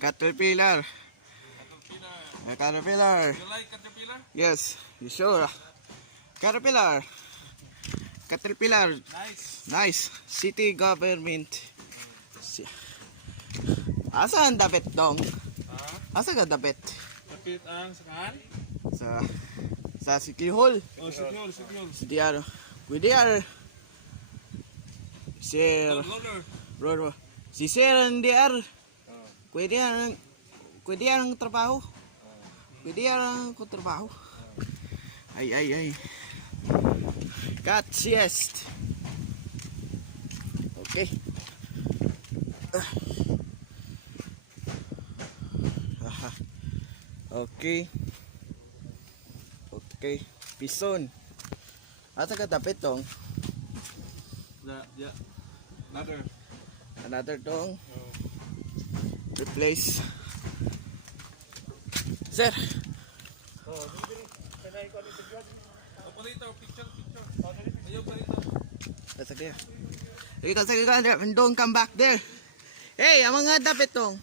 Caterpillar. Caterpillar. Caterpillar. You like caterpillar? Yes, you sure. Caterpillar. Caterpillar. Nice. Nice. City government. Asa ang dapit dong? Ha? Asa ka dapit? Kapit ang saan? Sa City Hall. Oh, sikyol, sikyol. Diar. Kudiar. Sir. Roller. Bro. Si Sir Diar. Oh. Pwede ang trabaho. Pwede ang trabaho. Ay. Cut siest. Okay. Okay. Okay. Pison. Asa ka dapit tong? Yeah. Another. Another tong. Oh. Replace. Sir. Oh, dili. Kanay ko ni sikyol. Opo dito, picture. Ayaw pa dito. Sige ka. Don't come back there. Hey, ang mga dapit tong.